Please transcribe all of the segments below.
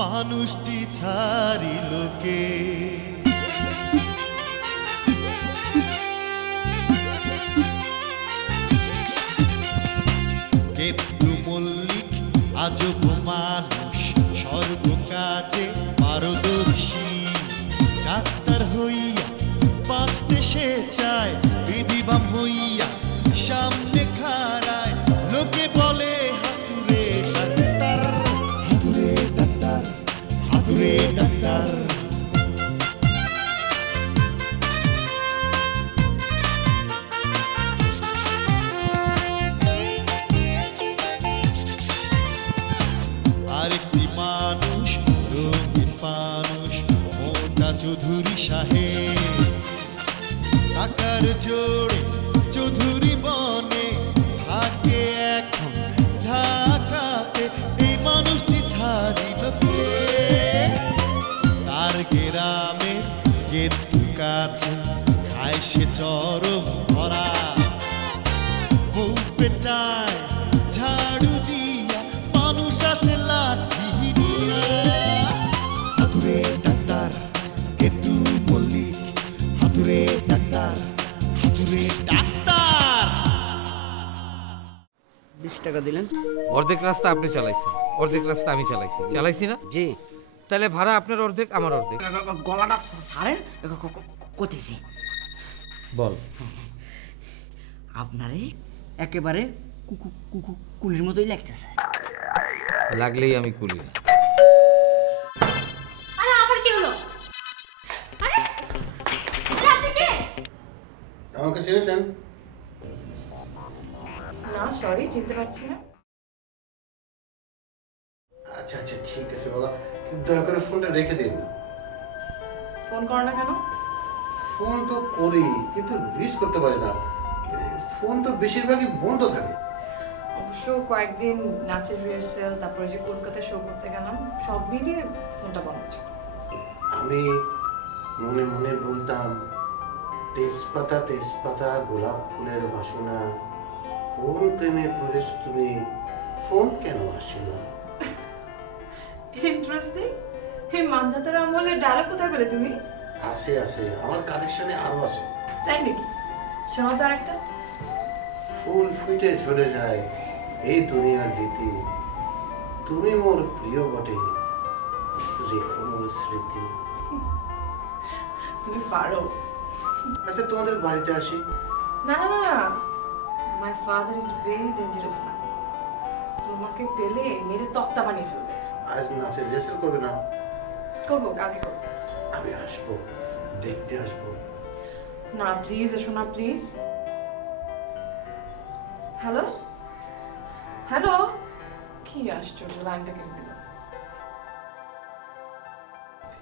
মানুষটি ছাড়িল কে কেতু মল্লিক আজব মানুষ সর্বকাজে পারদর্শী ডাক্তার হইয়া বাঁচতে সে চায় বিধিবাম হইয়া সামনে খাড়ায় লোকে বলে হাতুরে ডাক্তার হাতুরে ডাক্তার হাতুরে ডাক্তার আরেকটি মানুষ রঙিন ফানুষ মোটা চৌধুরী সাহেব টাকার জোরে চৌধুরী বনে থাকে এখন ঢাকাতে এই মানুষটি ছাড়িল কে তার গ্রামের গেতু কাছে খায় সে চরম ধরা বউ পেটায় ঝাড়ু দিয়া মানুষ আসে লাঠি দিয়া হাতুরে ডাক্তার গেতু মল্লিক হাতুরে ডাক্তার হাতুরে ডাক্তার 20 টাকা দিলেন অর্ধেক রাস্তা আপনি চালাইছেন অর্ধেক রাস্তা আমি চালাইছি না জি তাহলে ভাড়া আপনার অর্ধেক আমার অর্ধেক গলাটা ছাড়েন কতেছি বল আপনারে একেবারে কুলির মতোই লাগতেছে লাগলেই আমি কুলি আরে আবার কি হলো আরে আপনি কে আমাকে চিনেছেন? না সরি চিনতে পারছি না আচ্ছা আচ্ছা ঠিক আছে বাবা, কিন্তু দয়া করে ফোনটা রেখে দিন। ফোন করো না কেন? ফোন তো করি কিন্তু রিচ করতে পারি না, ফোন তো বেশিরভাগই বন্ধ থাকে। অবশ্য কয়েকদিন নাচের রিহার্সাল তারপরে যে কলকাতায় শো করতে গেলাম সব মিলিয়ে ফোনটা বন্ধ ছিল। আমি মনে মনে বলতাম তেজপাতা তেজপাতা গোলাপ ফুলের বাসনা, কোন প্রেমে পড়েছ তুমি, ফোন কেন আসে না? ইন্টারেস্টিং, এই মান্ধাতার আমলে ডায়লগ কোথায় পেলে তুমি? আছে আছে, আমার কালেকশনে আরো আছে। তাই নাকি? শোনো তো আরেকটা। ফুল ফুটে ঝরে যায় এই দুনিয়ার রীতি, তুমি মোর প্রিয় বটে, রেখো মোর স্মৃতি। তুমি পারো। আচ্ছা তোমাদের বাড়িতে আসি। না না না, my father is very dangerous man, তোমাকে পেলে মেরে তক্তা বানিয়ে ফেলবে। আজ নাচের রিহার্সাল করবে না? করবো, কালকে করবো। আমি আসবো, দেখতে আসবো। না প্লিজ এসো না প্লিজ। হ্যালো হ্যালো, কি আশ্চর্য, লাইনটা কেটে দিল।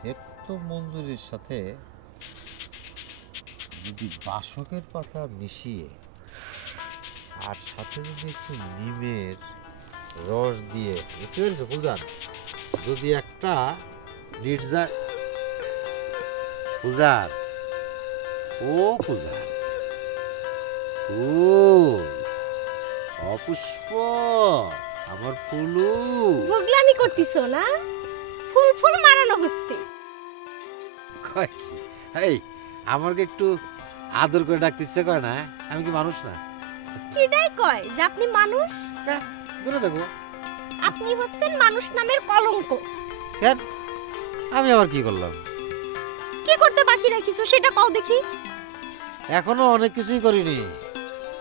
হেক্টর মঞ্জুরির সাথে যদি বাসকের পাতা মিশিয়ে আর সাথে যদি একটু নিমের রস দিয়ে, বুঝতে পেরেছো ফুলজান, যদি একটা নির্জা ফুলজান, ও ফুলজান, ফুল অপুষ্প আমার ফুলু, ভুগলামি করতিস না, ফুল ফুল মারানো হচ্ছে। এই আমাকে একটু আদর করে ডাকতে ইচ্ছে করে না? আমি কি মানুষ না? কিডাই কয় যে আপনি মানুষ? দূরে দেখো, আপনি হচ্ছেন মানুষ নামের কলঙ্ক। কেন? আমি আবার কি করলাম? কি করতে বাকি রাখিছো সেটা কও দেখি। এখনো অনেক কিছুই করিনি।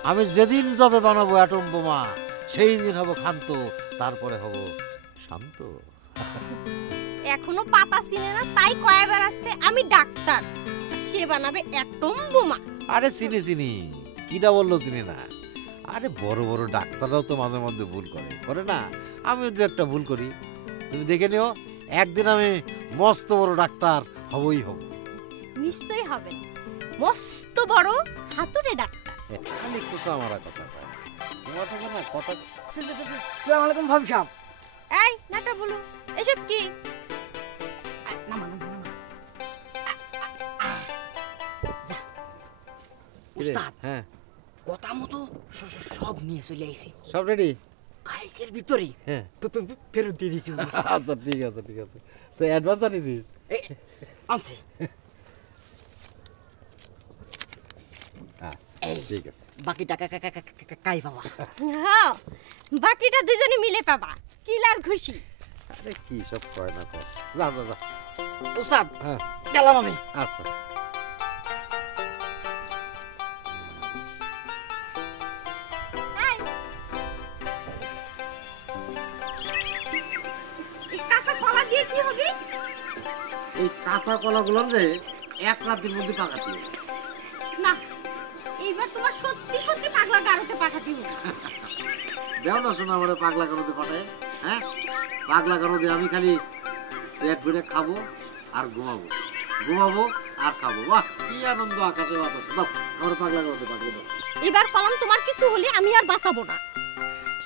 আমি যেদিন যবে বানাবো অ্যাটম বোমা, সেই দিন হব ক্ষান্ত, তারপরে হব শান্ত। এখনো পাতা চিনে না, তাই কয়বার আসছে আমি ডাক্তার, সে বানাবে অ্যাটম বোমা। আরে চিনি চিনি, কিটা বললো চিনি না? আরে বড় বড় ডাক্তাররাও তো মাঝে মধ্যে ভুল করে না? আমিও তো একটা ভুল করি। তুমি দেখে নিও, একদিন আমি মস্ত বড় ডাক্তার হবই হব। নিশ্চয়ই হবেন মস্ত বড় হাতুড়ে ডাক্তার। খালি কুসা মারা কথা কয়, তোমার সঙ্গে না কথা। আসসালামু আলাইকুম ভাবি সাহেব। এই নাটা বলো, এসব কি? উস্তাদ, হ্যাঁ কথা মতো সব নিয়ে চলে আইছি। সব রেডি? কালকের ভিতরে হ্যাঁ ফেরত দিয়ে দিতে হবে। আচ্ছা ঠিক আছে ঠিক আছে, তো অ্যাডভান্স আনিস? আনছি। ঠিক আছে, বাকি টাকা কাই পাবা? হ্যাঁ বাকিটা দুজনে মিলে পাবা, কিলার খুশি। আরে কি সব কয় না তো, যা যা যা। উস্তাদ হ্যাঁ গেলাম আমি। আচ্ছা এই কাঁচা কলা দিয়ে কি হবে? এই কাঁচা কলাগুলো রে এক রাতের মধ্যে পাকাতে হবে। না এইবার তোমার সত্যি সত্যি পাগলা গারোতে পাঠাতে হবে। দেও না শোনা আমার পাগলা কারোতে পাঠায়, হ্যাঁ পাগলা কারোতে আমি খালি পেট ভরে খাবো আর ঘুমাবো, ঘুমাবো আর খাবো, বাহ কি আনন্দ আকাশে বাতাসে। দাও আমার পাগলা কারোতে পাঠিয়ে দাও। এবার কলম তোমার কিছু হলে আমি আর বাঁচাবো না।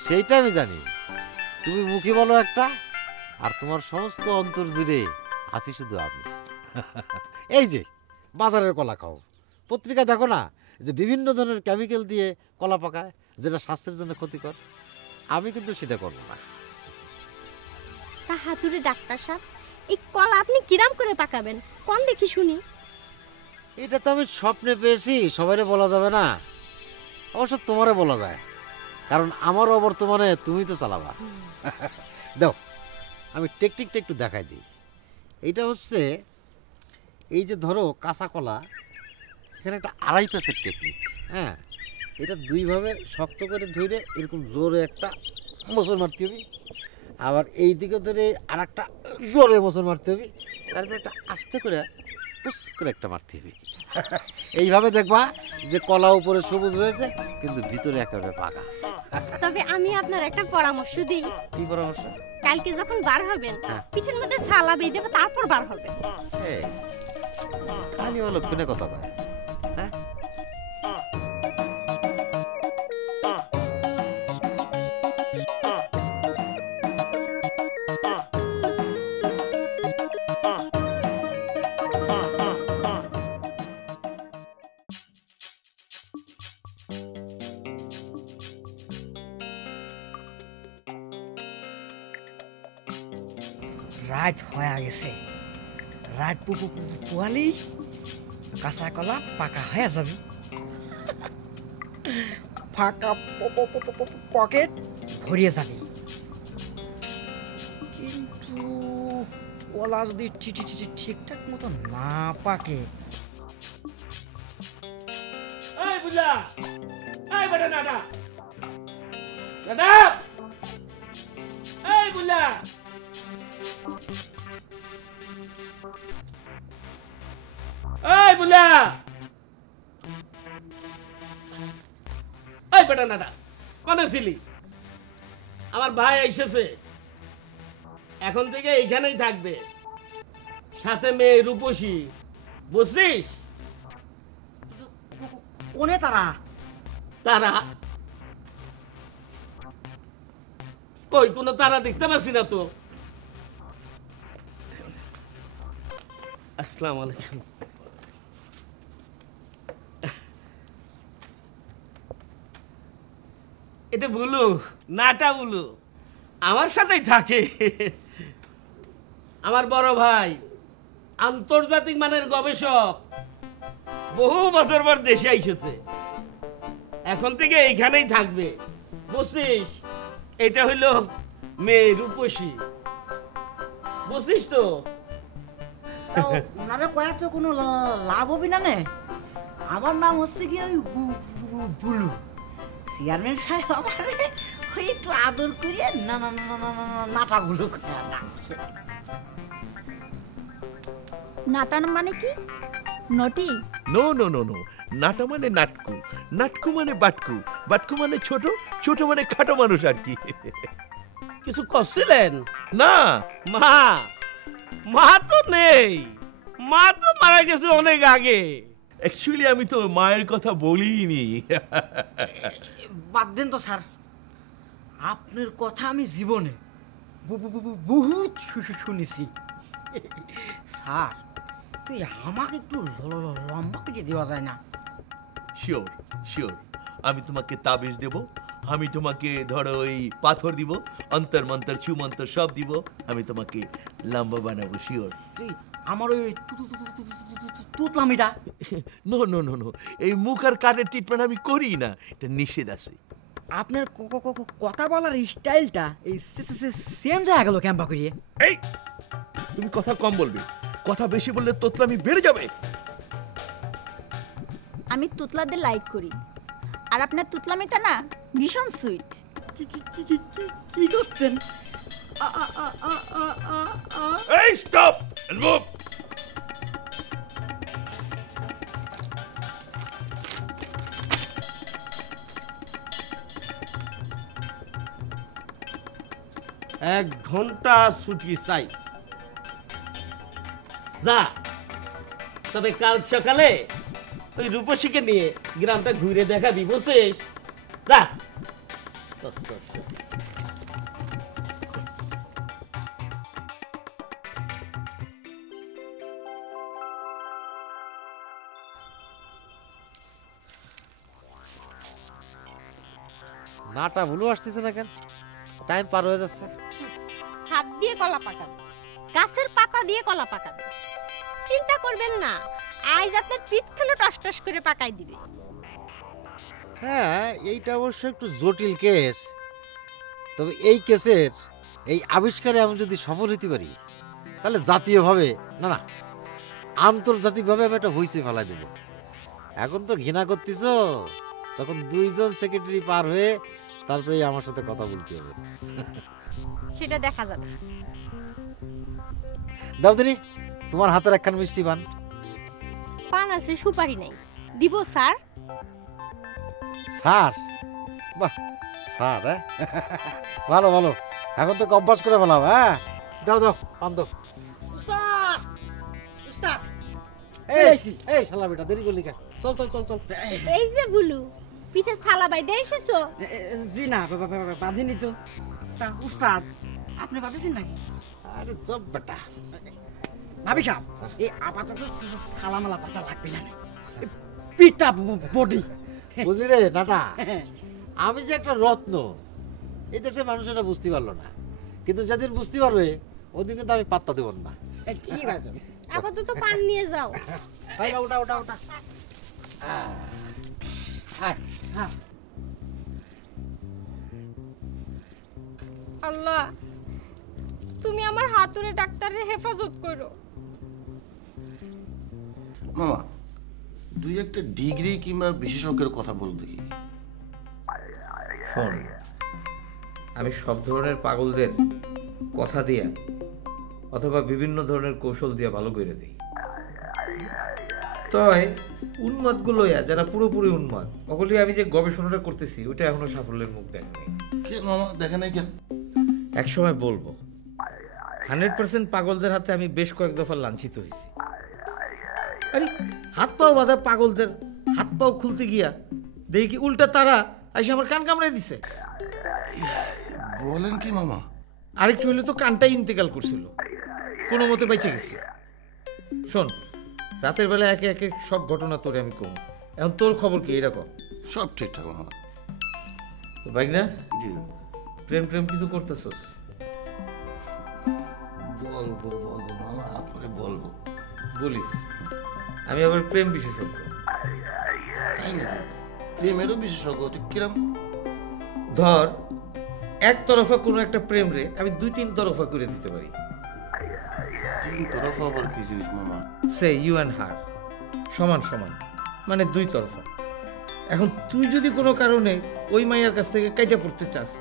সেইটা আমি জানি, তুমি মুখে বলো একটা আর তোমার সমস্ত অন্তর জুড়ে আছি শুধু আমি। এই যে বাজারের কলা খাও, পত্রিকা দেখো না যে বিভিন্ন ধরনের কেমিক্যাল দিয়ে কলা পাকায় যেটা স্বাস্থ্যের জন্য ক্ষতিকর। আমি কিন্তু সেটা করবো না। তা হাতুড়ে ডাক্তার সাহেব, এই কলা আপনি কিরাম করে পাকাবেন কোন দেখি শুনি? এটা তো আমি স্বপ্নে পেয়েছি, সবাইরে বলা যাবে না, অবশ্য তোমারে বলা যায়, কারণ আমার অবর্তমানে তুমি তো চালাবা। দাও আমি টেকনিকটা একটু দেখাই দিই। এইটা হচ্ছে এই যে ধরো কাঁচা কলা, এখানে একটা আড়াই প্যাসের টেকনিক। হ্যাঁ এটা দুইভাবে শক্ত করে ধরে এরকম জোরে একটা মোচড় মারতে হবে, আবার এই দিকে ধরে আর একটা জোরে মোচড় মারতে হবে, তারপরে একটা আস্তে করে পুস করে একটা মারতে হবে। এইভাবে দেখবা যে কলা উপরে সবুজ রয়েছে কিন্তু ভিতরে একেবারে পাকা। তবে আমি আপনার একটা পরামর্শ দিই। কি পরামর্শ? কালকে যখন বার হবেন হ্যাঁ। পিঠের মধ্যে ছালা বেঁধে দেবো, তারপর বার হবেন। এই খালি হলো খুনে কথা কয়, হ্যাঁ রাত হয়ে গেছে, রাত পোয়ালি কাঁচা কলা পাকা হয়ে যাবে। ফাঁকা পকেট ভরিয়ে যাবে, কিন্তু কলা যদি ঠিকঠাক মতো না পাকে। এই বুঝলা, এই বেটা নাটা দাদা, এই বুঝলা, এই বুঝলা, এই বেটা নাটা কোন ছিলি? আমার ভাই এসেছে, এখন থেকে এইখানেই থাকবে, সাথে মেয়ে রূপসী, বুঝছিস? কোনে তারা? তারা কই, কোনো তারা দেখতে পাচ্ছি না তো। আসসালামু আলাইকুম। এটা বলু নাটা বলু আমার সাথেই থাকে, আমার বড় ভাই, আন্তর্জাতিক মানের গবেষক, বহু বছর পর দেশে এসেছে, এখন থেকে এইখানেই থাকবে, বুঝছিস? এটা হইল মেয়ে রূপসী, বুঝছিস তো? ওনারা কয়া তো কোনো লাভ হবে না নে। আমার নাম হচ্ছে কি ওই বুলু। চেয়ারম্যান সাহেব আমার ওই একটু আদর করিয়ে না না না না না নাটা বুলু নাটান মানে কি? নটি? নো নো নো নো, নাটা মানে নাটকু, নাটকু মানে বাটকু, বাটকু মানে ছোট, ছোট মানে খাটো মানুষ আর কি। কিছু করছিলেন? না মা, মা তো নেই, মা তো মারা গেছে অনেক আগে। অ্যাকচুয়ালি আমি তো মায়ের কথা বলিনি। বাদ দেন তো স্যার, আপনার কথা আমি জীবনে বহুত শুনেছি। স্যার তুই আমাকে একটু লম্বা কেটে দেওয়া যায় না? শিওর শিওর, আমি তোমাকে তাবিজ দেব, আমি তোমাকে ধরো ওই পাথর দিব, অন্তর মন্তর ছু মন্তর সব দিব, আমি তোমাকে লম্বা বানাবো, শিওর। আমার ওই তুতলামিটা নো নো নো নো, এই মুখ আর কানের ট্রিটমেন্ট আমি করি না, এটা নিষেধ আছে। আপনার কথা বলার স্টাইলটা এই চেঞ্জ হয়ে গেল ক্যাম্পা করিয়ে। এই তুমি কথা কম বলবে, কথা বেশি বললে তোতলামি বেড়ে যাবে। আমি তুতলাদের লাইক করি, আর আপনার তুতলামিটা না ভীষণ সুইট। কি করছেন? এই স্টপ এন্ড মুভ। এক ঘন্টা ছুটি চাই। যা, তবে কাল সকালে ওই রূপসীকে নিয়ে গ্রামটা ঘুরে দেখাবি, বুঝছিস? যা। নাটা ভুলু আসতেছে না কেন? টাইম পার হয়ে যাচ্ছে। হাত দিয়ে কলা পাকাবে, গাছের পাতা দিয়ে কলা পাকাবে। চিন্তা করবেন না, আজ আপনার পিঠখানো টস টস করে পাকাই দিবে। হ্যাঁ, এইটা অবশ্য একটু জটিল কেস, তবে এই কেসের এই আবিষ্কারে আমি যদি সফল হতে পারি তাহলে জাতীয়ভাবে না না আন্তর্জাতিকভাবে আমি একটা হইচই ফেলাই দেব। এখন তো ঘৃণা করতেছ, তখন দুইজন সেক্রেটারি পার হয়ে তারপরে আমার সাথে কথা বলতে হবে। সেটা দেখা যাবে। দাও দিনি তোমার হাতের একখান মিষ্টি পান। পান আছে, সুপারি নাই। দিব স্যার? স্যার? বাহ স্যার, হ্যাঁ ভালো ভালো, এখন তো অভ্যাস করে ফেলাম। হ্যাঁ দাও দাও পান দাও। উস্তাদ উস্তাদ এই শালা বেটা দেরি করলি কেন? চল চল চল চল। এই যে বুলু, পিঠে ছালা বাই দিয়ে এসেছো? জি না, বাঁধিনি তো। তা উস্তাদ আপনি বাঁধেছেন নাকি? আরে চপ বেটা। ভাবি সাহেব, এই আপাতত সালামালা পাতা লাগবে না, পিঠটা বডি। বুঝলি রে নাটা, আমি যে একটা রত্ন এই দেশে মানুষেরা বুঝতে পারলো না, কিন্তু যেদিন বুঝতে পারবে ওদিন কিন্তু আমি পাত্তা দেব না। ঠিক আছে, আপাতত পান নিয়ে যাও। ওটা ওটা ওটা। আল্লাহ, তুমি আমার হাতুড়ে ডাক্তারের হেফাজত করো। মামা, দুই একটা ডিগ্রি কিংবা বিশেষজ্ঞের কথা বল দেখি। শোন, আমি সব ধরনের পাগলদের কথা দিয়া অথবা বিভিন্ন ধরনের কৌশল দিয়া ভালো করে দিই। তয় উন্মাদগুলো যারা পুরোপুরি উন্মাদ, ওগুলি আমি যে গবেষণাটা করতেছি ওটা এখনো সাফল্যের মুখ দেখেনি। কেন মামা, দেখে নাই কেন? একসময় বলবো 100% পাগলদের হাতে আমি বেশ কয়েক দফা লাঞ্ছিত হয়েছি। আরে হাত পাও বাঁধা পাগলদের হাত পাও খুলতে গিয়া দেখি কি উল্টা তারা এসে আমার কান কামড়াই দিছে। বলেন কি মামা? আরেকটু হইলে তো কানটাই ইন্তেকাল করছিল, কোনো মতে বেঁচে গেছে। শোন, রাতের বেলা একে একে সব ঘটনা তোরে আমি কম। এখন তোর খবর কি এরকম? সব ঠিকঠাক মামা। বাইক না জি। প্রেম প্রেম কিছু করতেছস? বলবো বলবো মামা, আপনারে বলবো। বলিস? আমি আবার প্রেম বিশেষজ্ঞ। তাই নাকি? প্রেমেরও বিশেষজ্ঞ? কিরম? ধর একতরফা কোনো একটা প্রেম রে আমি 2-3 তরফা করে দিতে পারি। 3 তরফা আবার কি জিনিস মামা? সে ইউ অ্যান্ড হার, সমান সমান, মানে 2 তরফা। এখন তুই যদি কোনো কারণে ওই মাইয়ার কাছ থেকে কাইটা পড়তে চাস,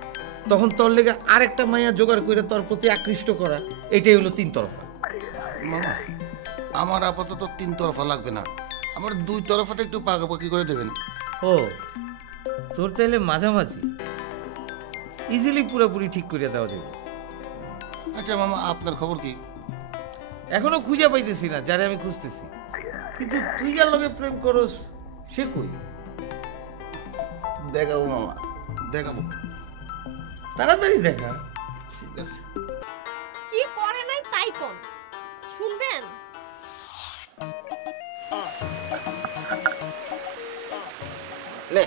তখন তোর লেগে আরেকটা মাইয়া জোগাড় করে তোর প্রতি আকৃষ্ট করা, এটাই হলো 3 তরফা। মামা, আমার আপাতত 3 তরফা লাগবে না, আমার 2 তরফাটা একটু পাকাপাকি করে দেবেন। ও তোর তাহলে মাঝামাঝি ইজিলি পুরোপুরি ঠিক করে দেওয়া যাবে। আচ্ছা মামা, আপনার খবর কি? এখনো খুঁজে পাইতেছি না যারে আমি খুঁজতেছি, কিন্তু তুই যার লগে প্রেম করস সে কই? দেখাবো মামা, দেখাবো। তাড়াতাড়ি দেখা। ঠিক আছে। কি করে নাই তাই কোন শুনবেন? লে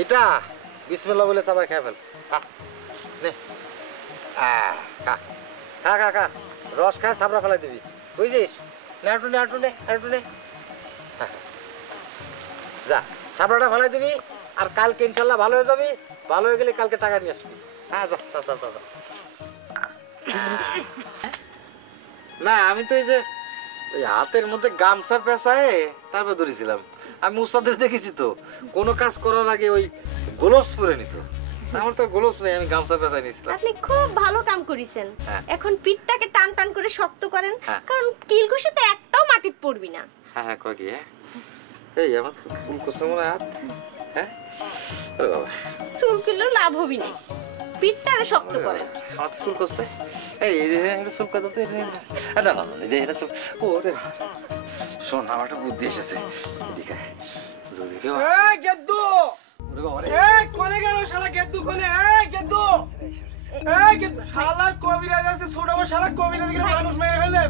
এইটা বিসমিল্লাহ বলে সবাই খেয়ে ফেল। খা নে, খা খা খা খা, রস খা, সাবরা ফেলাই দিবি, বুঝছিস? নে যা, সাবরাটা ফেলাই দিবি, আর কালকে ইনশাল্লাহ ভালো হয়ে যাবি। ভালো হয়ে গেলে কালকে টাকা নিয়ে আসবি। হ্যাঁ যা যা যা যা। না আমি তো এই যে ওই হাতের মধ্যে গামছা পেঁচায় তারপর ধরেছিলাম। আমি উস্তাদের দেখেছি তো কোনো কাজ করার আগে ওই গ্লোভস পরে নিত। আমার তো গ্লোভস নেই, আমি গামছা পেঁচায় নিয়েছিলাম। আপনি খুব ভালো কাম করেছেন। এখন পিঠটাকে টান টান করে শক্ত করেন, কারণ কিলঘুষিতে একটাও মাটিতে পড়বি না। হ্যাঁ হ্যাঁ কয় কি? এই আমার ফুল করছে মনে হাত। হ্যাঁ বাবা, চুল কিলো লাভ হবি না, পিঠটাকে শক্ত করেন। হাত চুল করছে। এই চুল কথা তো না না না, যে এটা চুল। ওরে শোন, আমার একটা বুদ্ধি এসেছে। এদিকে যদি কেউ গেদ্দু, কোনে গেল শালা? গেদ্দু কোনে? গেদ্দু, গেদ্দু শালা কবিরাজ আছে ছুটাবো। শালা কবিরাজ মানুষ মেরে ফেলে।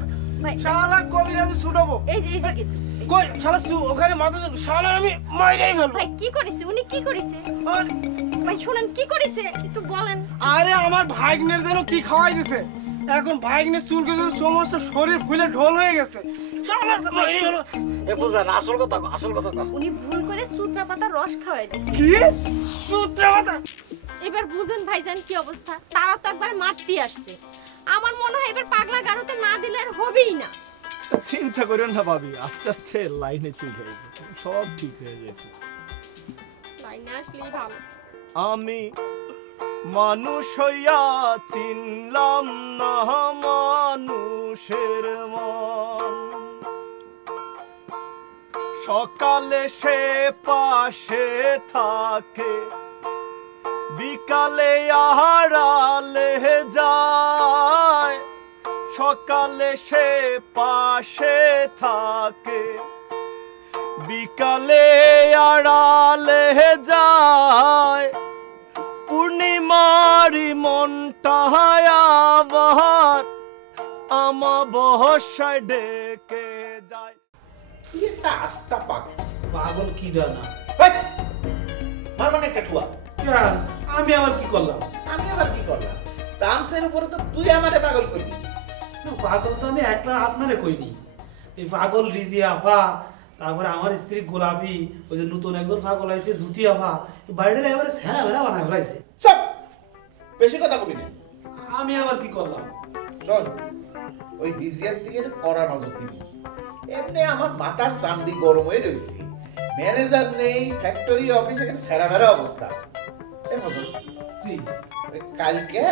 শালা কবিরাজ ছুটাবো। এই যে গেদ্দু কই শালা ওখানে মাথা শালা আমি মাইরাই ফেলবো। ভাই কি করেছে উনি? কি করেছে ভাই? শুনেন কি করেছে একটু বলেন। আরে আমার ভাগ্নের যেন কি খাওয়াই দিছে। এখন ভাগ্নের চুলকে সমস্ত শরীর ফুলে ঢোল হয়ে গেছে। উনি ভুল করে সূত্রা পাতা রস খাওয়াই দিছে। কি সূত্রা পাতা? এবার বুঝেন ভাইজান কি অবস্থা। তারা তো একবার মারতে আসছে। আমার মনে হয় এবার পাগলা গারোতে না দিলে আর হবেই না। চিন্তা করেন না ভাবি, আস্তে আস্তে লাইনে চলে যাবে, সব ঠিক হয়ে যাবে। লাইনে আসলেই ভালো। আমি মানুষ হইয়া চিনলাম না মানুষের মন, সকালে সে পাশে থাকে, বিকালে আড়ালে যায়। সকালে সে পাশে থাকে, বিকালে আড়ালে যায়। পূর্ণিমারি মনটা আবার আমাবস্যায় ডেকে যায়। তুই একটা আস্তা পাগল কি জানা? মানে কাঠুয়া, আমি আবার কি করলাম? আমি আবার কি করলাম? চান্সের উপরে তো তুই আমারে পাগল করবি। পাগল তো আমি একলা আপনারে কইনি। এই পাগল রিজি আফা, তারপরে আমার স্ত্রী গোলাপি, ওই যে নতুন একজন পাগল আইছে জুতি আফা, বাইরের এবারে সেরা বেরা বানায় ফেলাইছে। সব বেশি কথা কবি না। আমি আবার কি করলাম? শোন, ওই ডিজিয়ার দিকে কড়া নজর দিবি। এমনি আমার মাথার চান্দি গরম হয়ে রয়েছে। ম্যানেজার নেই, ফ্যাক্টরি অফিস, এখানে সেরা বেরা অবস্থা। জি কালকে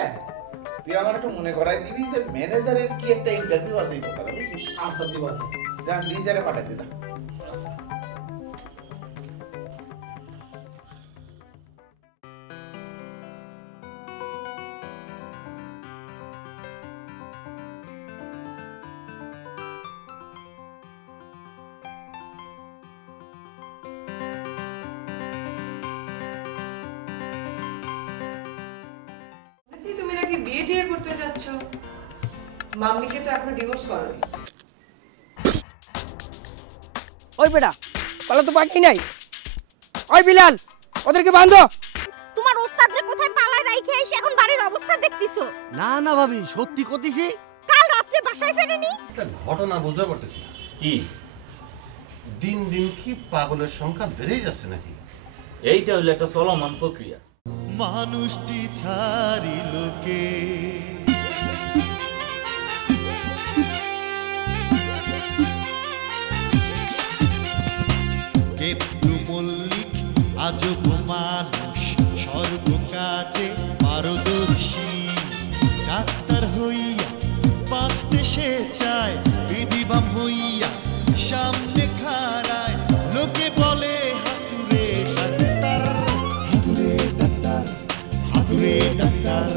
তুই আমার একটু মনে করাই দিবি যে ম্যানেজারের কি একটা ইন্টারভিউ আছে, এই কথাটা বুঝছিস? আচ্ছা দিবানি, যা ডিজারে পাঠাতে যা। আচ্ছা তুমি নাকি বিয়ে টিয়ে করতে যাচ্ছ? মাম্মিকে তো এখনো ডিভোর্স করোনি। ওই বেটা, কলা তো বাকি নাই। ওই বিলাল, ওদেরকে বাঁধো। তোমার ওস্তাদরে কোথায় পালায় রাইখে আইছে, এখন বাড়ির অবস্থা দেখতিছো? না না ভাবি, সত্যি কইতেছি। কাল রাতে বাসায় ফেরেনি? একটা ঘটনা বুঝতে পারতেছি না। কি দিন দিন কি পাগলের সংখ্যা বেড়েই যাচ্ছে নাকি? এইটা হইলো একটা চলমান প্রক্রিয়া। মানুষটি ছাড়িল কে, কেতু মল্লিক আজব মানুষ, সর্বকাজে পারদর্শী। ডাক্তার হইয়া বাঁচতে সে চায়, বিধিবাম হইয়া সামনে খাড়ায়। লোকে বলে হাতুরে ডাক্তার, হাতুরে ডাক্তার, হাতুরে ডাক্তার।